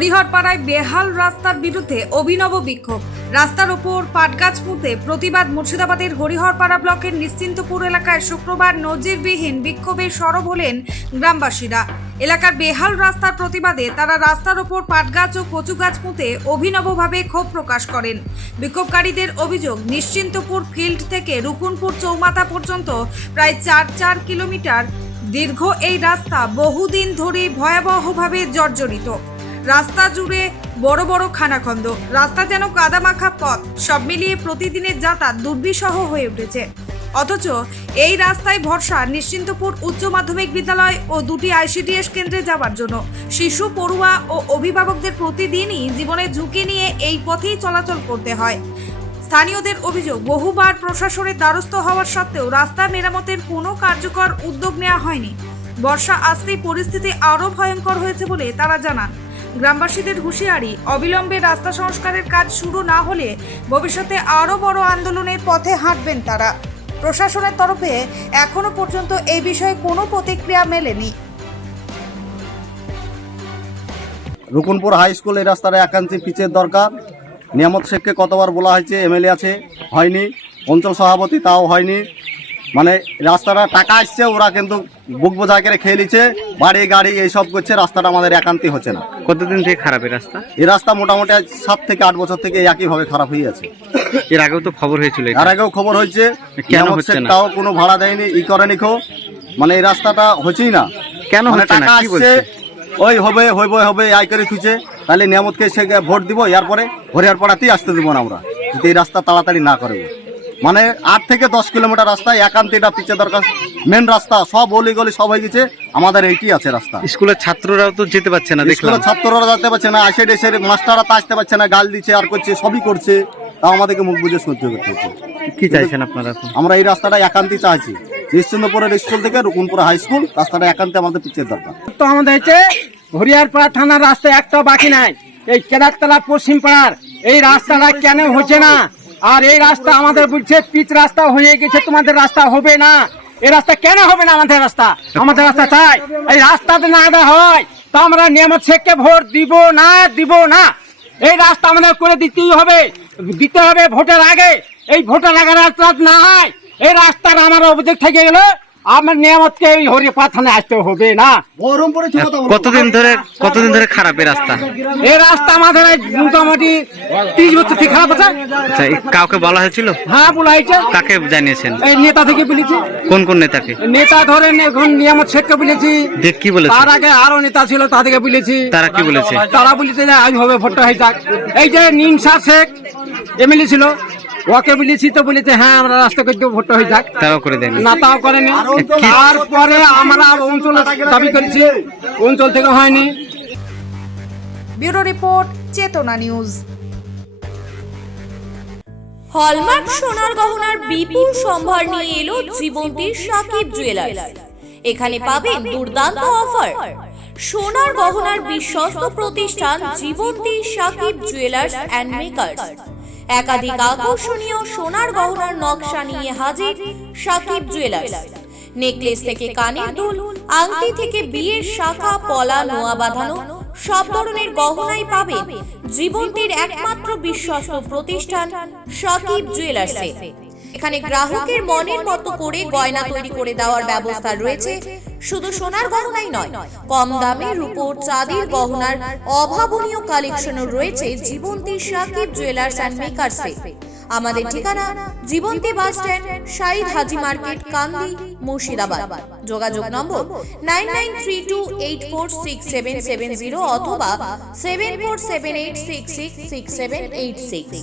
হরিহরপাড়ায় বেহাল রাস্তার বিরুদ্ধে অভিনব বিক্ষোভ। রাস্তার ওপর পাটগাছ পুঁতে প্রতিবাদ। মুর্শিদাবাদের হরিহরপাড়া ব্লকের নিশ্চিন্তপুর এলাকায় শুক্রবার নজিরবিহীন বিক্ষোভে সরব হলেন গ্রামবাসীরা। এলাকার বেহাল রাস্তার প্রতিবাদে তারা রাস্তার ওপর পাটগাছ ও কচু গাছ পুঁতে অভিনবভাবে ক্ষোভ প্রকাশ করেন। বিক্ষোভকারীদের অভিযোগ, নিশ্চিন্তপুর ফিল্ড থেকে রুকুনপুর চৌমাথা পর্যন্ত প্রায় 4 কিলোমিটার দীর্ঘ এই রাস্তা বহুদিন ধরে ভয়াবহভাবে জর্জরিত। রাস্তা জুড়ে বড় বড় খানাখন্দ, রাস্তা যেন কাদামাখা পথ। সব মিলিয়ে প্রতিদিনের যাতায়াত দুর্বিষহ হয়ে উঠেছে। অথচ এই রাস্তায় ভরসা নিশ্চিন্তপুর উচ্চ মাধ্যমিক বিদ্যালয় ও 2টি ICDS কেন্দ্রে যাওয়ার জন্য। শিশু, পড়ুয়া ও অভিভাবকদের প্রতিদিনই জীবনের ঝুঁকি নিয়ে এই পথেই চলাচল করতে হয়। স্থানীয়দের অভিযোগ, বহুবার প্রশাসনের দ্বারস্থ হওয়ার সত্ত্বেও রাস্তা মেরামতের কোনো কার্যকর উদ্যোগ নেওয়া হয়নি। বর্ষা আসতেই পরিস্থিতি আরও ভয়ঙ্কর হয়েছে বলে তারা জানান। গ্রামবাসীদের হুঁশিয়ারি, অবিলম্বে রাস্তা সংস্কারের কাজ শুরু না হলে ভবিষ্যতে আরও বড় আন্দোলনের পথে হাঁটবেন তারা। প্রশাসনের তরফে এখনো পর্যন্ত এই বিষয়ে কোনো প্রতিক্রিয়া মেলেনি। রুকুনপুর হাই স্কুল এই রাস্তাটা একান্তে পিচের দরকার। নিয়ামত শেখকে কতবার বলা হয়েছে, MLA আছে, হয়নি। অঞ্চল সভাপতি, তাও হয়নি। মানে রাস্তাটা টাকা আসছে, ওরা কিন্তু বুক বোঝাই করে খেয়ে নিচ্ছে, বাড়ি গাড়ি এইসব করছে। রাস্তাটা আমাদের একান্তই হচ্ছে না। কতদিন থেকে খারাপ এই রাস্তা? এই রাস্তা মোটামুটি 7 থেকে 8 বছর থেকে একইভাবে খারাপ হয়ে আছে। এর আগেও তো খবর হয়েছিল, এর আগেও খবর হয়েছে, কেন হচ্ছে না? তাও কোনো ভাড়া দেয়নি, ই করেনি। মানে এই রাস্তাটা হচ্ছেই না। কেন মানে হচ্ছে না? টাকা কি আসছে, বলছে? ওই হবে আই করে থুইছে। তাহলে নিয়ামতকে সে ভোট দিব, এরপরে হরিহরপাড়াতেই আসতে দিব না আমরা, যদি এই রাস্তা তাড়াতাড়ি না করে। মানে 8 থেকে 10 কিলোমিটার রাস্তা একান্তে এটা পিচের দরকার। মেন রাস্তা সব অলিগলি সব হয়ে গেছে, আমাদের এইটি আছে রাস্তা। স্কুলের ছাত্ররাও তো যেতে পারছে না, দেখলাম। স্কুলের ছাত্ররা যেতে পারছে না, ICDS মাস্টাররা তো আসতে পারছে না, গাল দিচ্ছে আর করছে, সবই করছে। তাও আমাদেরকে মুখ বুঝে সহ্য করতে হচ্ছে। কি চাইছেন আপনারা এখন? আমরা এই রাস্তাটা একান্তই চাইছি। নিশ্চিন্তপুরের স্কুল থেকে রুকুনপুর হাই স্কুল রাস্তাটা একান্তে আমাদের পিচের দরকার। তো আমাদের হচ্ছে হরিহরপাড়া থানার রাস্তা একটা বাকি নাই। এই কেদারতলা পশ্চিম পাড়ার এই রাস্তাটা কেন হচ্ছে না? আর এই রাস্তা আমাদের বলছে পিচ রাস্তা হয়ে গেছে, তোমাদের রাস্তা হবে না। এই রাস্তা কেন হবে না? আমাদের রাস্তা চাই। এই রাস্তাতে না দেওয়া হয় তো আমরা নিয়ামত শেখকে ভোট দিব না। এই রাস্তা আমাদের করে দিতে হবে ভোটের আগে। এই ভোটের আগে রাস্তা না হয়, এই রাস্তার আমার অভিযোগ থেকে গেলে আমার নিয়ামতকে এই হরিহরপাড়া থানায় আসতে হবে না। কতদিন ধরে খারাপ এই রাস্তা? এই রাস্তা আমাদের মোটামুটি 30 বছর থেকে খারাপ আছে। আচ্ছা, কাউকে বলা হয়েছিল? হ্যাঁ, বলা হয়েছে। কাকে জানিয়েছেন? এই নেতা থেকে বলেছি। কোন নেতাকে? নেতা ধরেন এখন নিয়ামত শেখকে বলেছি। দেখ কি বলেছে? তার আগে আরো নেতা ছিল, তাদেরকে বলেছি। তারা কি বলেছে? তারা বলেছে যে আজ হবে, ভোটটা হয়ে যাক। এই যে নিমসা শেখ MLA ছিল, ওকে বলেছি, তো বলেছে হ্যাঁ আমরা রাস্তা করে দেবো, ভোটটা হয়ে যাক। তারাও করে দেয়নি? না, তাও করেনি। তারপরে আমরা অঞ্চল দাবি করেছি, অঞ্চল থেকে হয়নি। ব্যুরো রিপোর্ট, চেতনা নিউজ। হলমার্ক সোনার গহনার বিপুল সম্ভার নিয়ে এলো জীবন্তীর সাকিব জুয়েলার্স। এখানে পাবেন দুর্দান্ত অফার। সোনার গহনার বিশ্বস্ত প্রতিষ্ঠান Jibanti Sakib jewellers and makers. একাধিক আকর্ষণীয় সোনার গহনার নকশা নিয়ে হাজির সাকিব জুয়েলার্স। নেকলেস থেকে কানের দুল, আংটি থেকে বিয়ের শাখা, পলা, নোয়া বাঁধানো সব ধরনের গহনাই পাবেন জীবন্তীর একমাত্র বিশ্বস্ত প্রতিষ্ঠান সাকিব জুয়েলার্সে। এখানে গ্রাহকের মনের মতো করে গয়না তৈরি করে দেওয়ার ব্যবস্থা রয়েছে। শুধু সোনার গহনাই নয়, কম দামে রূপোর, চাঁদির গহনার অভাবনীয় কালেকশনও রয়েছে জীবন্তী সাকিব জুয়েলার্স অ্যান্ড মেকার্সে। আমাদের ঠিকানা জীবন্তী বাস স্ট্যান্ড, শাহিদ হাজি মার্কেট, কান্দি, মুর্শিদাবাদ। যোগাযোগ নম্বর 9932846770 অথবা 7478666786।